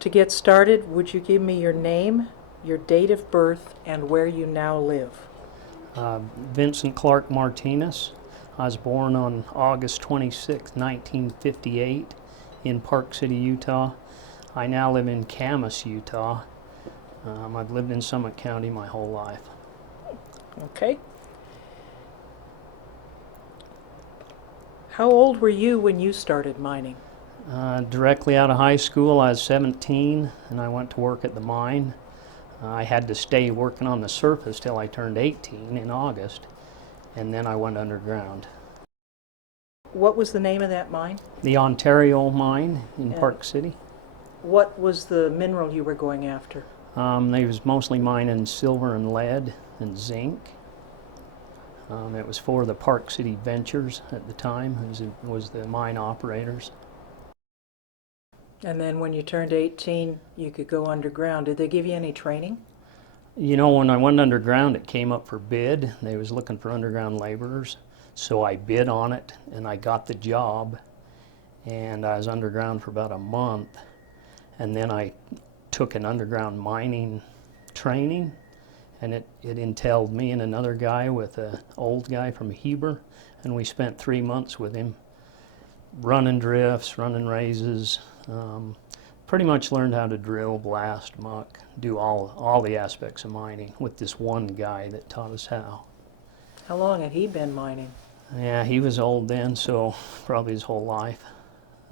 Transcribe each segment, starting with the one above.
To get started, would you give me your name, your date of birth, and where you now live? Vincent Clark Martinez. I was born on August 26, 1958 in Park City, Utah. I now live in Camas, Utah. I've lived in Summit County my whole life. Okay. How old were you when you started mining? Directly out of high school, I was 17 and I went to work at the mine. I had to stay working on the surface till I turned 18 in August, and then I went underground. What was the name of that mine? The Ontario mine in Yeah. Park City. What was the mineral you were going after? They was mostly mining silver and lead and zinc. It was for the Park City Ventures at the time. It was the mine operators. And then when you turned 18, you could go underground. Did they give you any training? You know, when I went underground, it came up for bid. They was looking for underground laborers. So I bid on it and I got the job. And I was underground for about a month. And then I took an underground mining training, and it entailed me and another guy with an old guy from Heber, and we spent 3 months with him running drifts, running raises. Pretty much learned how to drill, blast, muck, do all the aspects of mining with this one guy that taught us how. How long had he been mining? Yeah, he was old then, so probably his whole life.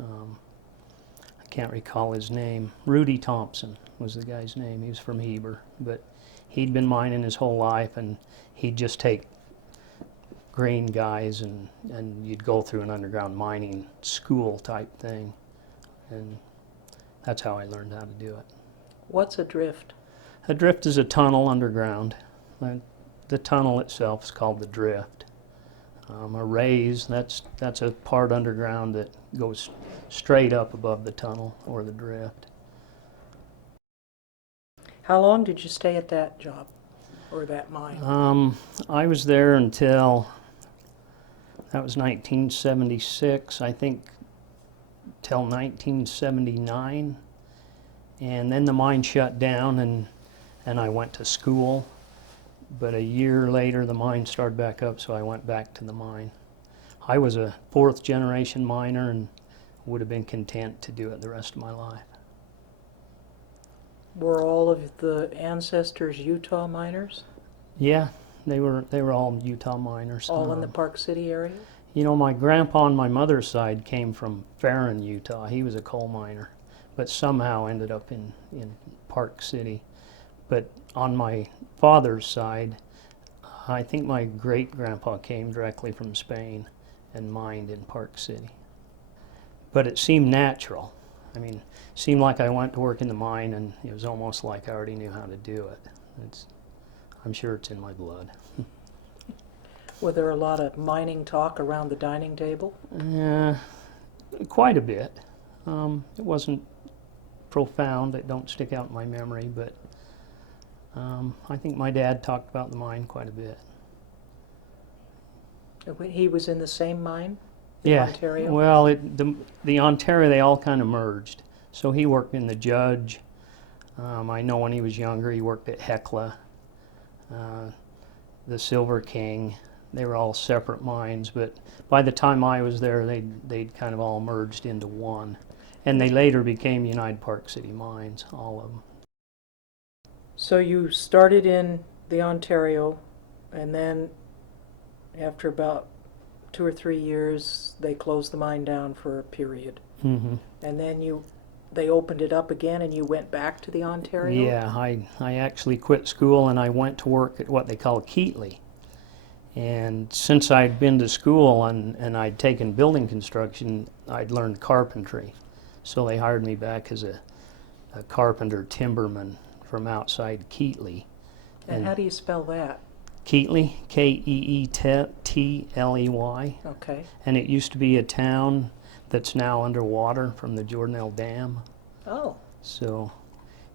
I can't recall his name. Rudy Thompson was the guy's name. He was from Heber, but he'd been mining his whole life, and he'd just take green guys and you'd go through an underground mining school type thing, and that's how I learned how to do it. What's a drift? A drift is a tunnel underground. The tunnel itself is called the drift. A raise, that's a part underground that goes straight up above the tunnel or the drift. How long did you stay at that job or that mine? I was there until, that was 1976, I think, till 1979. And then the mine shut down and I went to school. But a year later, the mine started back up, so I went back to the mine. I was a fourth generation miner and would have been content to do it the rest of my life. Were all of the ancestors Utah miners? Yeah, they were all Utah miners. All in the Park City area? You know, my grandpa on my mother's side came from Farron, Utah. He was a coal miner, but somehow ended up in Park City. But on my father's side, I think my great-grandpa came directly from Spain and mined in Park City. But it seemed natural. I mean, it seemed like I went to work in the mine and it was almost like I already knew how to do it. I'm sure it's in my blood. Were there a lot of mining talk around the dining table? Quite a bit. It wasn't profound. It don't stick out in my memory, but I think my dad talked about the mine quite a bit. He was in the same mine? Yeah. Ontario? Well, the Ontario, they all kind of merged. So he worked in the Judge. I know when he was younger, he worked at Hecla, the Silver King. They were all separate mines, but by the time I was there, they'd kind of all merged into one. And they later became United Park City Mines, all of them. So you started in the Ontario, and then after about 2 or 3 years, they closed the mine down for a period. Mm-hmm. And then they opened it up again, and you went back to the Ontario? Yeah, I actually quit school and I went to work at what they call Keatley. And since I'd been to school and I'd taken building construction, I'd learned carpentry. So they hired me back as a carpenter timberman from outside Keatley. And how do you spell that? Keatley, Keetley. Okay. And it used to be a town that's now underwater from the Jordanelle Dam. Oh. So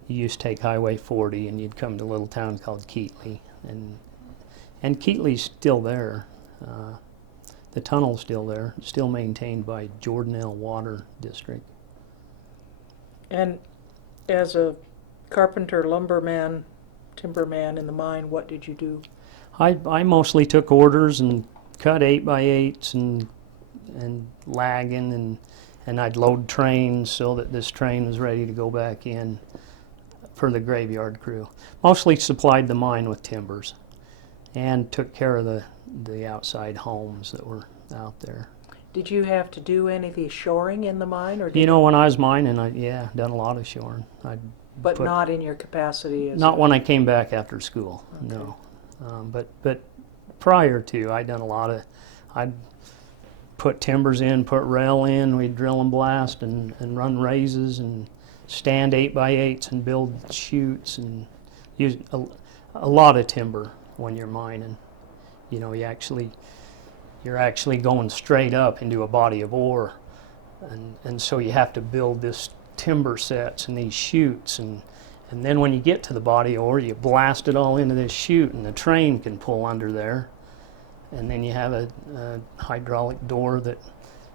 you used to take Highway 40 and you'd come to a little town called Keatley. And Keatley's still there. The tunnel's still there, still maintained by Jordanelle Water District. And As a carpenter, lumberman, timberman in the mine, what did you do? I mostly took orders and cut 8x8s and lagging, and I'd load trains so that this train was ready to go back in for the graveyard crew. Mostly supplied the mine with timbers and took care of the outside homes that were out there. Did you have to do any of the shoring in the mine, or did You know, when I was mining, yeah, done a lot of shoring. but not in your capacity as Not when I came back after school, Okay. no. But prior to, I'd put timbers in, put rail in, we'd drill and blast and run raises and stand 8x8s and build chutes and use a lot of timber when you're mining. You know, you're actually going straight up into a body of ore, and so you have to build this timber sets and these chutes, and then when you get to the body of ore, you blast it all into this chute, and the train can pull under there, and then you have a hydraulic door that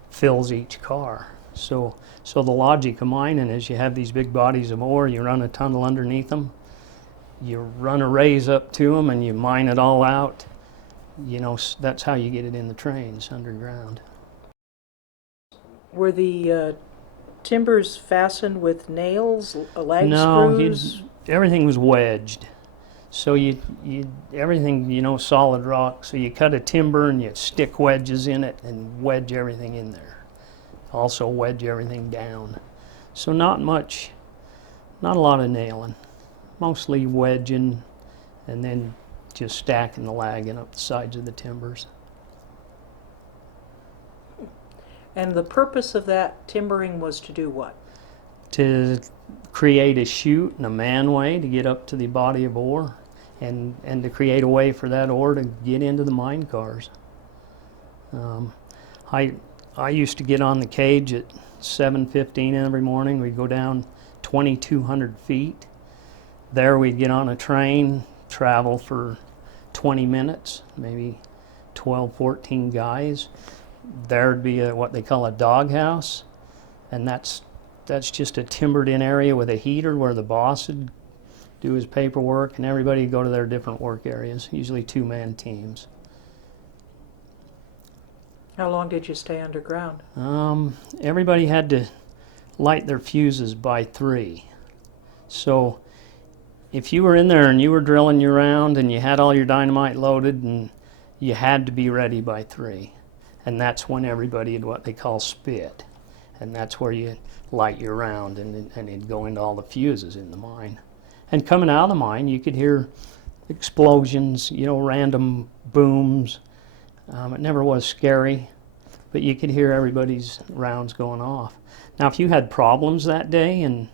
fills each car. So the logic of mining is you have these big bodies of ore, you run a tunnel underneath them, you run a raise up to them, and you mine it all out. You know, that's how you get it in the trains underground. Were the timbers fastened with nails, lag No, screws? everything was wedged. So everything, you know, solid rock. So you cut a timber and you stick wedges in it and wedge everything in there. Also wedge everything down. So not a lot of nailing. Mostly wedging and then just stacking the lagging up the sides of the timbers. And the purpose of that timbering was to do what? To create a chute and a manway to get up to the body of ore, and to create a way for that ore to get into the mine cars. I used to get on the cage at 7:15 every morning. We'd go down 2,200 feet. There we'd get on a train, travel for 20 minutes, maybe 12, 14 guys. There'd be what they call a doghouse, and that's just a timbered in area with a heater where the boss would do his paperwork and everybody would go to their different work areas, usually 2-man teams. How long did you stay underground? Everybody had to light their fuses by 3. So if you were in there and you were drilling your round and you had all your dynamite loaded, and you had to be ready by 3. And that's when everybody had what they call spit. And that's where you light your round, and it'd go into all the fuses in the mine. And coming out of the mine, you could hear explosions, you know, random booms. It never was scary, but you could hear everybody's rounds going off. Now, if you had problems that day and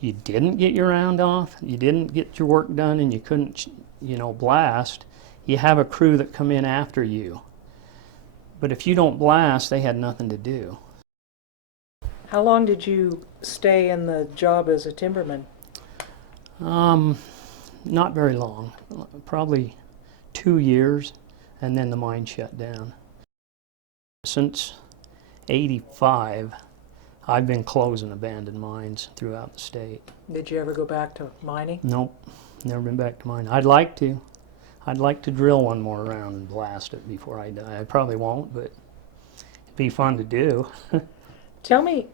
you didn't get your round off, you didn't get your work done, and you couldn't, you know, blast, you have a crew that come in after you. But if you don't blast, they had nothing to do. How long did you stay in the job as a timberman? Not very long, probably 2 years, and then the mine shut down. Since '85, I've been closing abandoned mines throughout the state. Did you ever go back to mining? Nope, never been back to mining. I'd like to. I'd like to drill one more round and blast it before I die. I probably won't, but it'd be fun to do. Tell me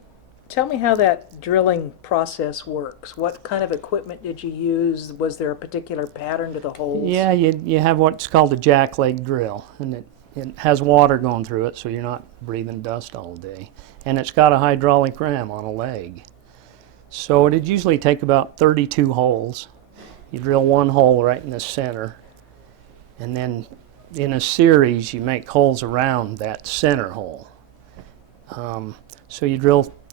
how that drilling process works. What kind of equipment did you use? Was there a particular pattern to the holes? Yeah, you have what's called a Jackleg Drill, and it has water going through it, so you're not breathing dust all day. And it's got a hydraulic ram on a leg. So it'd usually take about 32 holes. You drill one hole right in the center, and then in a series you make holes around that center hole. So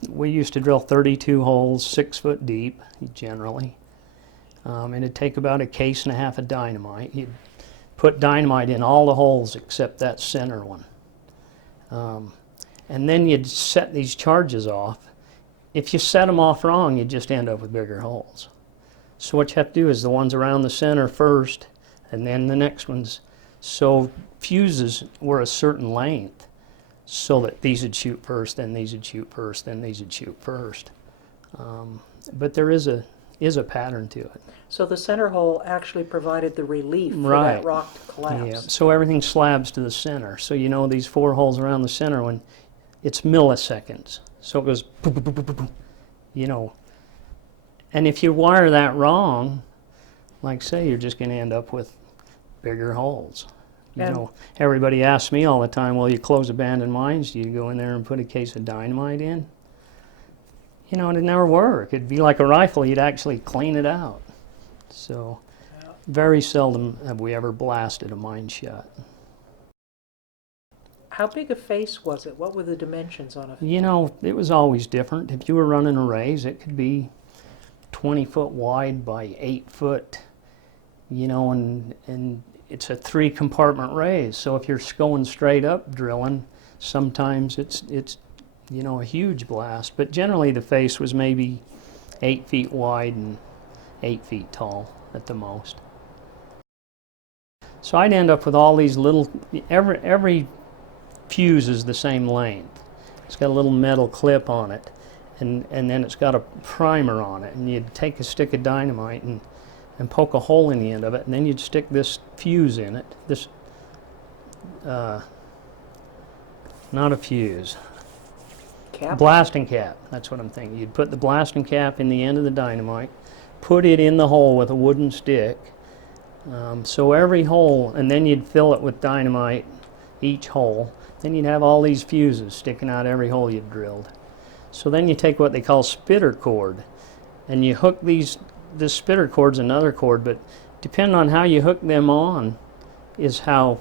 we used to drill 32 holes, 6 foot deep, generally. And it'd take about a case and a half of dynamite. You'd put dynamite in all the holes except that center one. And then you'd set these charges off. If you set them off wrong, you'd just end up with bigger holes. So what you have to do is the ones around the center first, and then the next ones. So fuses were a certain length, so that these would shoot first, then these would shoot first, then these would shoot first. But there is a pattern to it. So the center hole actually provided the relief for Right. that rock to collapse. Yeah. So everything slabs to the center. So you know these 4 holes around the center, when it's milliseconds. So it goes, boop, boop, boop, boop, boop, you know. And if you wire that wrong, like say, you're just going to end up with bigger holes. You And- know, everybody asks me all the time, well, you close abandoned mines, do you go in there and put a case of dynamite in? You know, it'd never work. It'd be like a rifle, you'd actually clean it out. So, very seldom have we ever blasted a mine shut. How big a face was it? What were the dimensions on it? You know, it was always different. If you were running arrays, it could be 20 foot wide by 8 foot, you know, and it's a 3 compartment raise. So if you're going straight up drilling, sometimes it's you know, a huge blast. But generally the face was maybe 8 feet wide and 8 feet tall at the most. So I'd end up with all these little, every fuse is the same length. It's got a little metal clip on it, and then it's got a primer on it, and you'd take a stick of dynamite and poke a hole in the end of it, and then you'd stick this fuse in it. This, not a fuse. Cap? Blasting cap, that's what I'm thinking. You'd put the blasting cap in the end of the dynamite, put it in the hole with a wooden stick, so every hole, and then you'd fill it with dynamite, each hole. Then you'd have all these fuses sticking out every hole you'd drilled. So then you take what they call spitter cord, and you hook this spitter cord's another cord, but depending on how you hook them on is how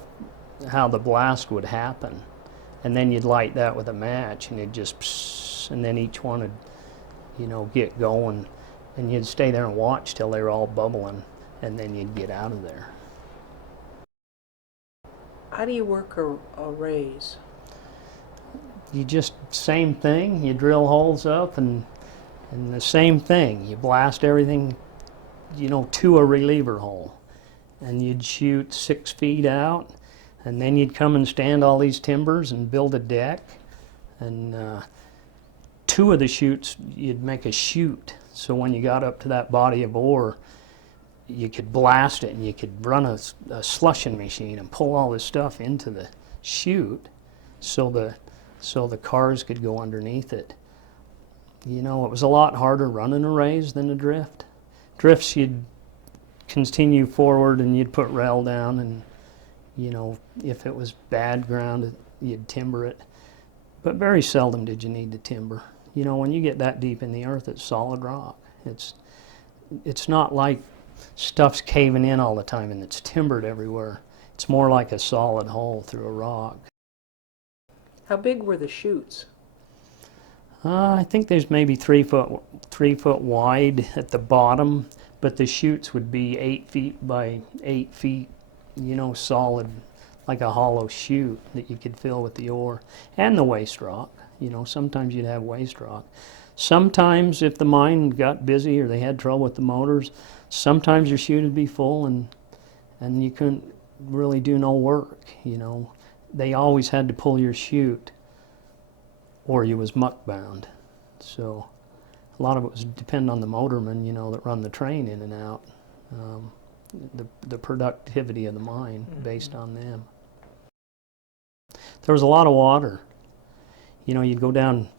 the blast would happen. And then you'd light that with a match, and it'd just psss, and then each one would, you know, get going, and you'd stay there and watch till they were all bubbling, and then you'd get out of there. How do you work a raise? You just, same thing, you drill holes up, and the same thing, you blast everything, you know, to a reliever hole, and you'd shoot 6 feet out, and then you'd come and stand all these timbers and build a deck, and 2 of the chutes, you'd make a chute, so when you got up to that body of ore, you could blast it, and you could run a slushing machine and pull all this stuff into the chute, so the cars could go underneath it. You know, it was a lot harder running a raise than a drift. Drifts, you'd continue forward and you'd put rail down, and, you know, if it was bad ground, you'd timber it. But very seldom did you need to timber. You know, when you get that deep in the earth, it's solid rock. It's not like stuff's caving in all the time and it's timbered everywhere. It's more like a solid hole through a rock. How big were the chutes? I think there's maybe 3 foot wide at the bottom, but the chutes would be 8 feet by 8 feet, you know, solid, like a hollow chute that you could fill with the ore and the waste rock. You know, sometimes you'd have waste rock. Sometimes if the mine got busy or they had trouble with the motors, sometimes your chute would be full and you couldn't really do no work, you know. They always had to pull your chute or you was muck bound. So a lot of it was depend on the motorman, you know, that run the train in and out. The productivity of the mine based on them. There was a lot of water. You know, you'd go down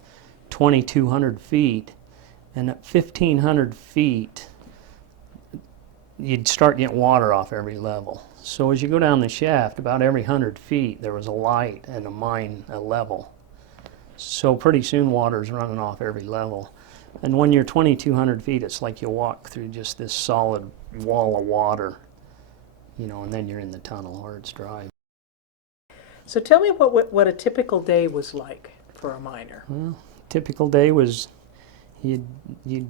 2,200 feet, and at 1,500 feet, you'd start getting water off every level. So as you go down the shaft, about every 100 feet, there was a light and a mine, a level. So pretty soon water's running off every level. And when you're 2,200 feet, it's like you walk through just this solid wall of water, you know, and then you're in the tunnel where it's dry. So tell me what a typical day was like for a miner. Well, typical day was you'd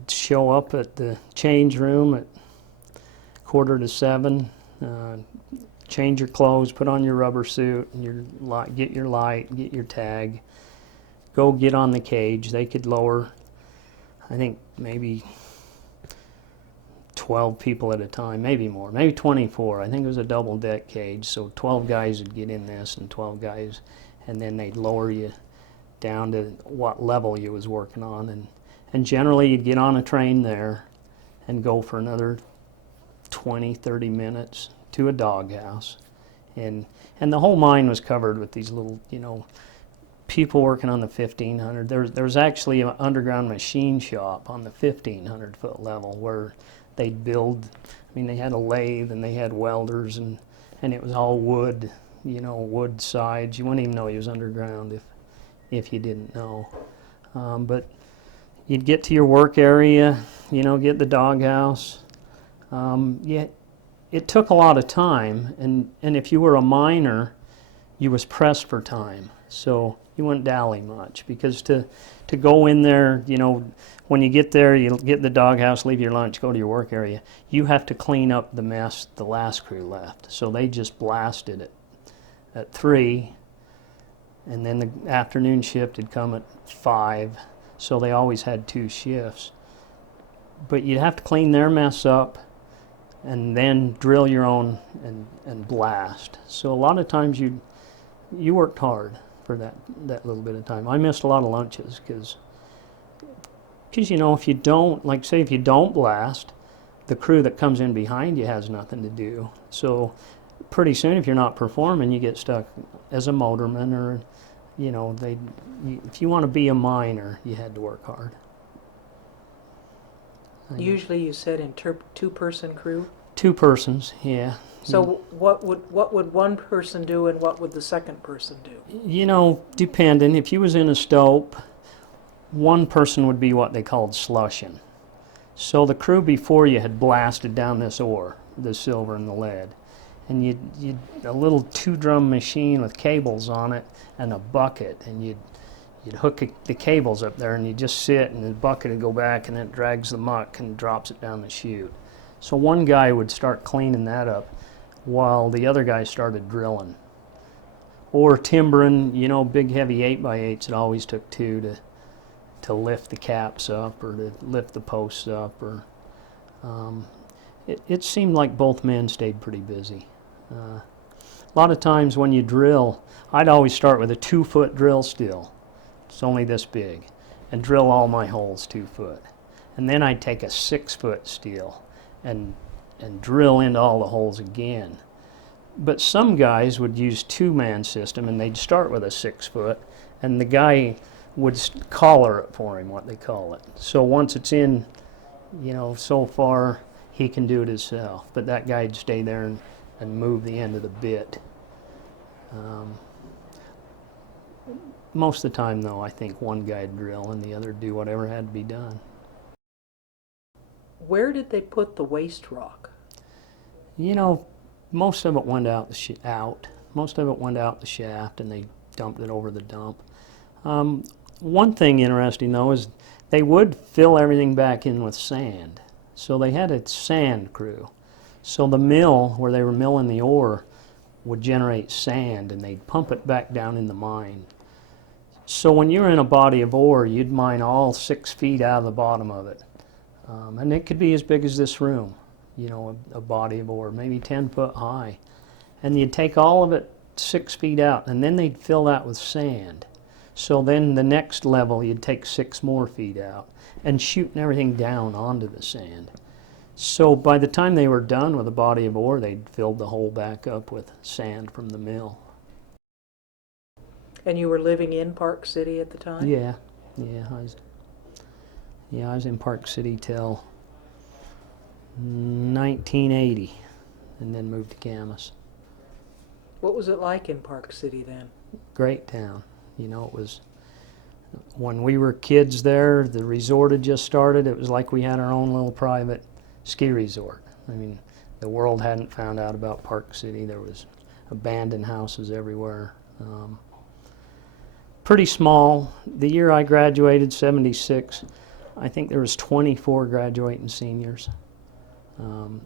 show up at the change room at 6:45, change your clothes, put on your rubber suit, and get your light, get your tag, go get on the cage. They could lower, I think, maybe 12 people at a time, maybe more, maybe 24. I think it was a double deck cage, so 12 guys would get in this and 12 guys, and then they'd lower you down to what level you was working on, And generally you'd get on a train there and go for another 20, 30 minutes to a doghouse. And the whole mine was covered with these little, people working on the 1500. There was actually an underground machine shop on the 1500-foot level where they'd build, they had a lathe and they had welders, and it was all wood, wood sides. You wouldn't even know he was underground if you didn't know. But you'd get to your work area, get the doghouse. Yeah, it took a lot of time, and if you were a miner, you was pressed for time, so you wouldn't dally much, because to go in there, when you get there, you get the doghouse, leave your lunch, go to your work area, you have to clean up the mess the last crew left. So they just blasted it at 3, and then the afternoon shift had come at 5, so they always had 2 shifts. But you'd have to clean their mess up and then drill your own and blast. So a lot of times you worked hard for that little bit of time. I missed a lot of lunches because if you don't, like say if you don't blast, the crew that comes in behind you has nothing to do. So pretty soon if you're not performing, you get stuck as a motorman, or if you want to be a miner, you had to work hard. Usually you said in two-person crew? 2 persons, yeah. So what would one person do and what would the second person do? Depending. If you was in a stope, one person would be what they called slushing. So the crew before you had blasted down this ore, the silver and the lead, and you'd a little 2-drum machine with cables on it and a bucket, and you'd hook the cables up there and you just sit, and the bucket would go back and then it drags the muck and drops it down the chute. So one guy would start cleaning that up while the other guy started drilling. Or timbering, big heavy 8x8s, it always took 2 to lift the caps up or to lift the posts up. Or it seemed like both men stayed pretty busy. A lot of times when you drill, I'd always start with a 2-foot drill steel. It's only this big, and drill all my holes 2 foot. And then I'd take a 6-foot steel and drill into all the holes again. But some guys would use 2-man system, and they'd start with a 6-foot, and the guy would collar it for him, what they call it. So once it's in, so far, he can do it himself. But that guy'd stay there and move the end of the bit. Most of the time, though, I think one guy'd drill and the other do whatever had to be done. Where did they put the waste rock? Most of it went out Most of it went out the shaft, and they dumped it over the dump. One thing interesting, though, is they would fill everything back in with sand. So they had a sand crew. So the mill, where they were milling the ore, would generate sand, and they'd pump it back down in the mine. So when you're in a body of ore, you'd mine all 6 feet out of the bottom of it. And it could be as big as this room, a body of ore, maybe 10 foot high. And you'd take all of it 6 feet out, and then they'd fill that with sand. So then the next level, you'd take 6 more feet out and shooting everything down onto the sand. So by the time they were done with a body of ore, they'd filled the hole back up with sand from the mill. And you were living in Park City at the time? Yeah, I was in Park City till 1980, and then moved to Camas. What was it like in Park City then? Great town. It was, when we were kids there, the resort had just started. It was like we had our own little private ski resort. The world hadn't found out about Park City. There was abandoned houses everywhere. Pretty small. The year I graduated, 76, I think there was 24 graduating seniors.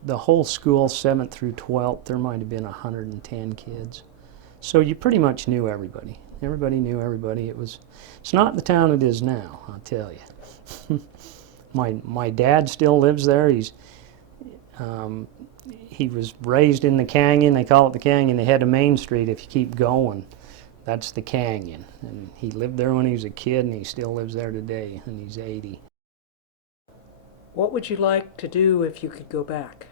The whole school, 7th through 12th, there might have been 110 kids. So you pretty much knew everybody. Everybody knew everybody. It's not the town it is now, I'll tell you. My dad still lives there. He was raised in the canyon. They call it the canyon. They head to Main Street. If you keep going, that's the canyon. And he lived there when he was a kid, and he still lives there today, and he's 80. What would you like to do if you could go back?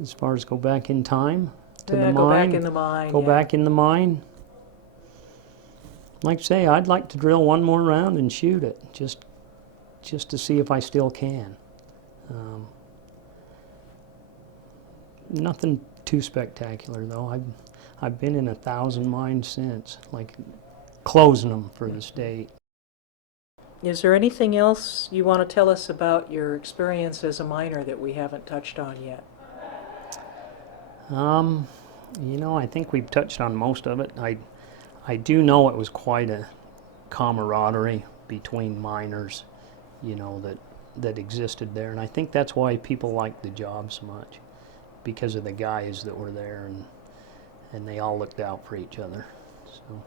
As far as go back in time to the Yeah, go mine, back in the mine. go yeah. back in the mine. Like I say, I'd like to drill one more round and shoot it, just to see if I still can. Nothing too spectacular though. I've been in 1,000 mines since, like closing them for the state. Is there anything else you want to tell us about your experience as a miner that we haven't touched on yet? I think we've touched on most of it. I do know it was quite a camaraderie between miners, that existed there, and I think that's why people liked the job so much, because of the guys that were there, and they all looked out for each other. So.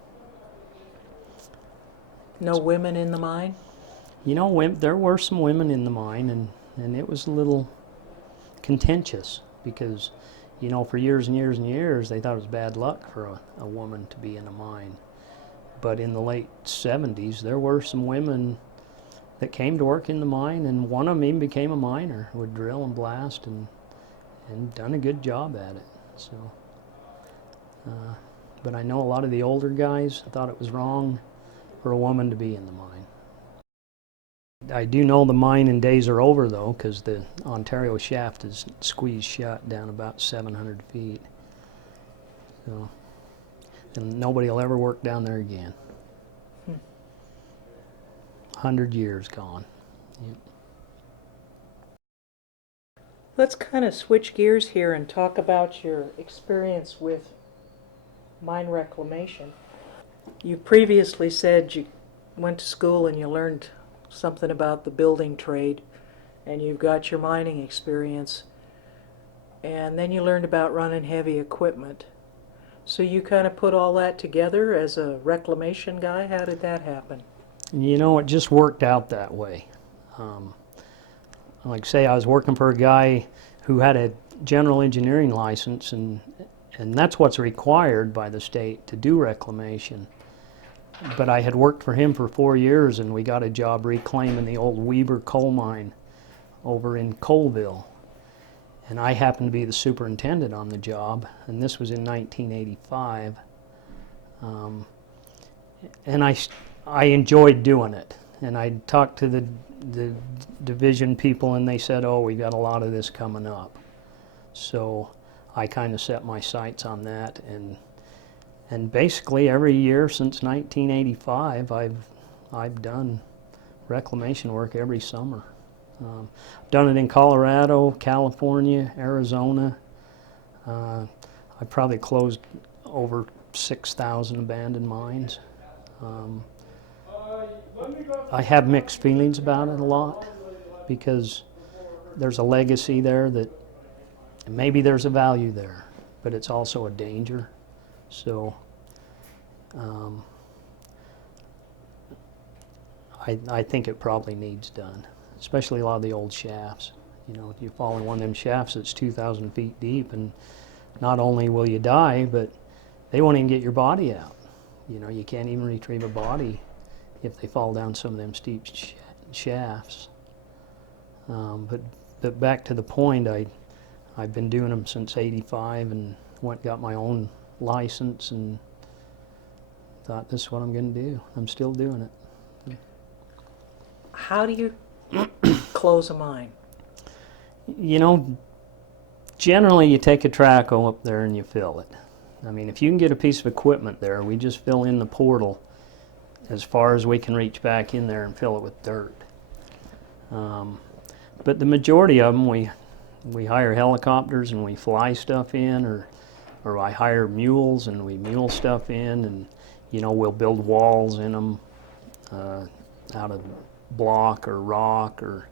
No women in the mine? There were some women in the mine, and it was a little contentious because, for years and years and years, they thought it was bad luck for a woman to be in a mine. But in the late 70s, there were some women that came to work in the mine, and one of them even became a miner, would drill and blast and done a good job at it. So, but I know a lot of the older guys thought it was wrong for a woman to be in the mine. I do know the mining days are over though, because the Ontario shaft is squeezed shut down about 700 feet. So, and nobody will ever work down there again. 100 years gone. Yep. Let's kind of switch gears here and talk about your experience with mine reclamation. You previously said you went to school and you learned something about the building trade, and you've got your mining experience, and then you learned about running heavy equipment. So you kind of put all that together as a reclamation guy? How did that happen? It just worked out that way. Like I say, I was working for a guy who had a general engineering license, and that's what's required by the state to do reclamation. But I had worked for him for 4 years, and we got a job reclaiming the old Weber coal mine over in Colville. And I happened to be the superintendent on the job, and this was in 1985. And I enjoyed doing it. And I talked to the division people, and they said, oh, we got a lot of this coming up. So I kind of set my sights on that, and basically every year since 1985, I've done reclamation work every summer. I've done it in Colorado, California, Arizona. I probably closed over 6,000 abandoned mines. I have mixed feelings about it a lot, because there's a legacy there that maybe there's a value there, but it's also a danger. So I think it probably needs done, especially a lot of the old shafts. If you fall in one of them shafts that's 2,000 feet deep, and not only will you die, but they won't even get your body out. You can't even retrieve a body if they fall down some of them steep shafts. But back to the point, I've been doing them since '85, and got my own license, and thought, this is what I'm going to do. I'm still doing it. How do you close a mine? Generally you take a traco up there and you fill it. I mean, if you can get a piece of equipment there, we just fill in the portal as far as we can reach back in there and fill it with dirt. But the majority of them, we hire helicopters and we fly stuff in, or I hire mules and we mule stuff in, and we'll build walls in them out of block or rock, or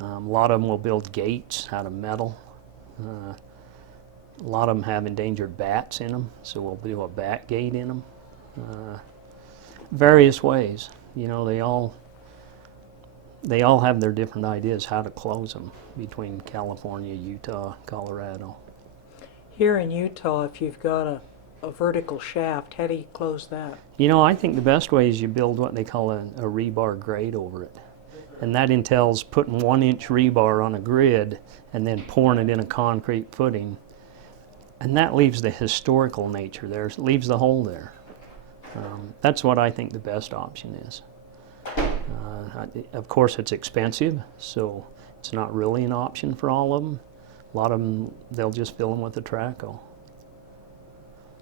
a lot of them will build gates out of metal. A lot of them have endangered bats in them, so we'll do a bat gate in them. Various ways, they all have their different ideas how to close them between California, Utah, Colorado. Here in Utah, if you've got a vertical shaft, how do you close that? I think the best way is you build what they call a rebar grate over it. And that entails putting 1-inch rebar on a grid and then pouring it in a concrete footing. And that leaves the historical nature there, it leaves the hole there. That's what I think the best option is. Of course, it's expensive, so it's not really an option for all of them. A lot of them, they'll just fill them with a Traco.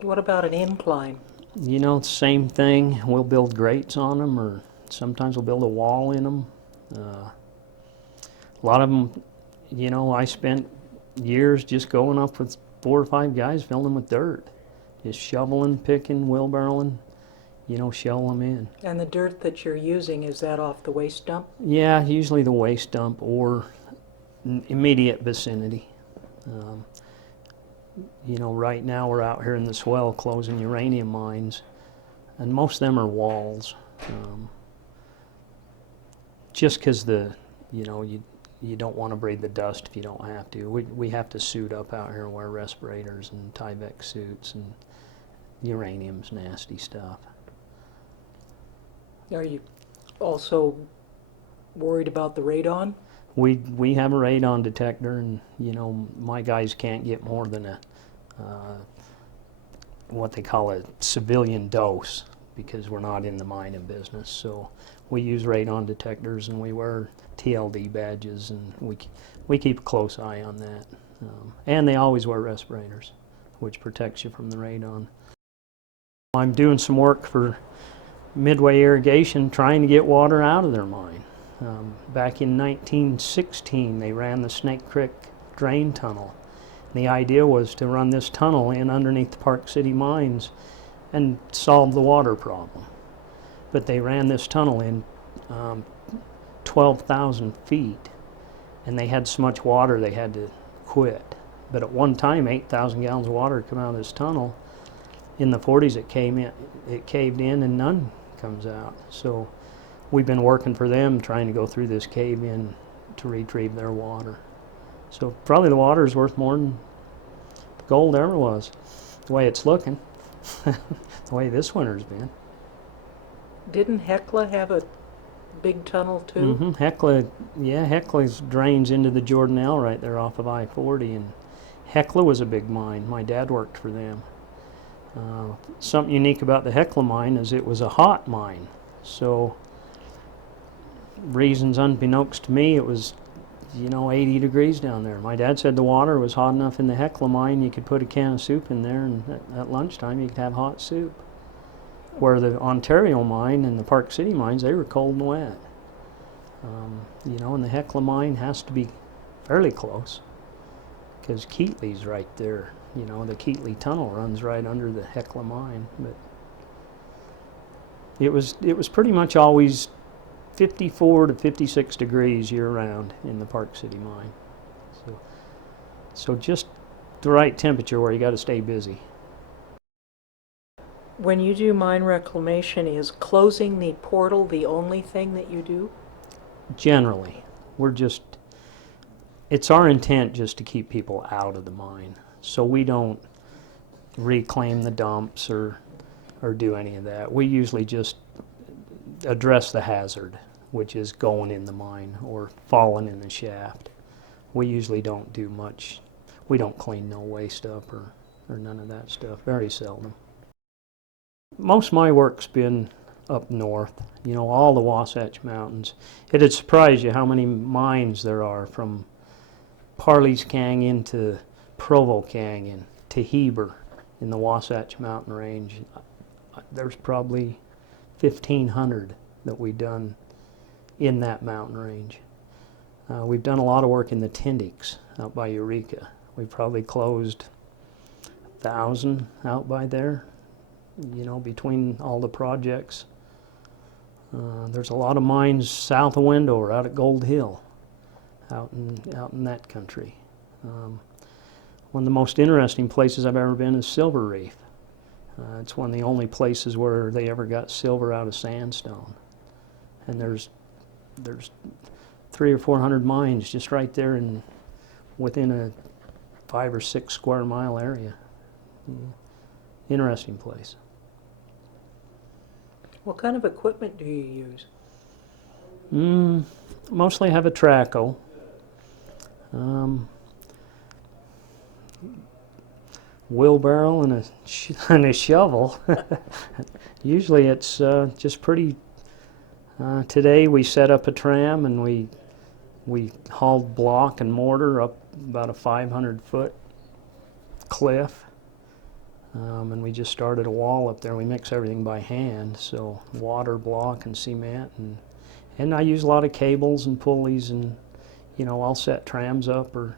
What about an incline? You know, same thing. We'll build grates on them, or sometimes we'll build a wall in them. A lot of them, you know, I spent years just going up with 4 or 5 guys filling them with dirt. Just shoveling, picking, wheelbarrowing, you know, shovel them in. And the dirt that you're using, is that off the waste dump? Yeah, usually the waste dump or immediate vicinity. You know, right now we're out here in the swell closing uranium mines, and most of them are walls. Just because you know, you don't want to breathe the dust if you don't have to. We have to suit up out here and wear respirators and Tyvek suits, and uranium's nasty stuff. Are you also worried about the radon? We have a radon detector, and you know, my guys can't get more than a what they call a civilian dose, because we're not in the mining business. So we use radon detectors, and we wear TLD badges, and we keep a close eye on that. And they always wear respirators, which protects you from the radon. I'm doing some work for Midway Irrigation, trying to get water out of their mine. Back in 1916, they ran the Snake Creek drain tunnel. And the idea was to run this tunnel in underneath the Park City mines and solve the water problem. But they ran this tunnel in 12,000 feet, and they had so much water they had to quit. But at one time, 8,000 gallons of water come out of this tunnel. In the 40s, it caved in, and none comes out. So we've been working for them, trying to go through this cave-in to retrieve their water. So probably the water is worth more than the gold ever was, the way it's looking, the way this winter's been. Didn't Hecla have a big tunnel too? Mm-hmm. Hecla drains into the Jordanelle right there off of I-40, and Hecla was a big mine. My dad worked for them. Something unique about the Hecla mine is it was a hot mine. So, reasons unbeknownst to me, it was, you know, 80 degrees down there. My dad said the water was hot enough in the Hecla mine you could put a can of soup in there, and at lunchtime you could have hot soup. Where the Ontario mine and the Park City mines, they were cold and wet. You know, and the Hecla mine has to be fairly close, because Keatley's right there. You know, the Keatley tunnel runs right under the Hecla mine. But it was pretty much always 54 to 56 degrees year-round in the Park City mine. So just the right temperature where you got to stay busy. When you do mine reclamation, is closing the portal the only thing that you do? Generally, it's our intent just to keep people out of the mine. So we don't reclaim the dumps or do any of that. We usually just address the hazard, which is going in the mine or falling in the shaft. We usually don't do much. We don't clean no waste up or none of that stuff, very seldom. Most of my work's been up north, you know, all the Wasatch Mountains. It'd surprise you how many mines there are, from Parley's Canyon to Provo Canyon to Heber in the Wasatch Mountain Range. There's probably 1,500 that we've done in that mountain range. We've done a lot of work in the Tindics out by Eureka. We've probably closed 1,000 out by there, you know, between all the projects. There's a lot of mines south of Wendover, out at Gold Hill, out in that country. One of the most interesting places I've ever been is Silver Reef. It's one of the only places where they ever got silver out of sandstone. And there's 300 or 400 mines just right there within a 5 or 6 square mile area. Interesting place. What kind of equipment do you use? Mostly have a traco. Um, Wheelbarrow and and a shovel. Usually it's just pretty. Today we set up a tram and we hauled block and mortar up about a 500-foot cliff, and we just started a wall up there. We mix everything by hand, so water, block, and cement, and I use a lot of cables and pulleys, and I'll set trams up, or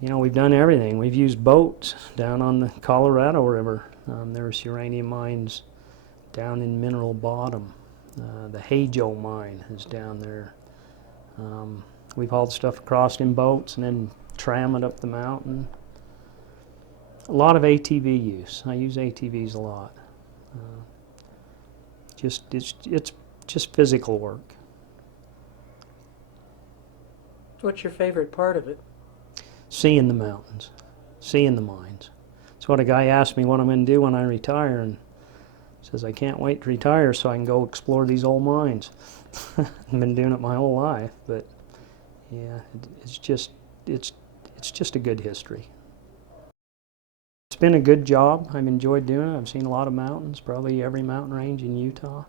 we've done everything. We've used boats down on the Colorado River. There's uranium mines down in Mineral Bottom. The Hajo mine is down there. We've hauled stuff across in boats and then tram it up the mountain. A lot of ATV use. I use ATVs a lot. It's just physical work. What's your favorite part of it? Seeing the mountains, seeing the mines. It's what a guy asked me what I'm going to do when I retire, and says I can't wait to retire so I can go explore these old mines. I've been doing it my whole life, but yeah, it's just a good history. It's been a good job. I've enjoyed doing it. I've seen a lot of mountains, probably every mountain range in Utah.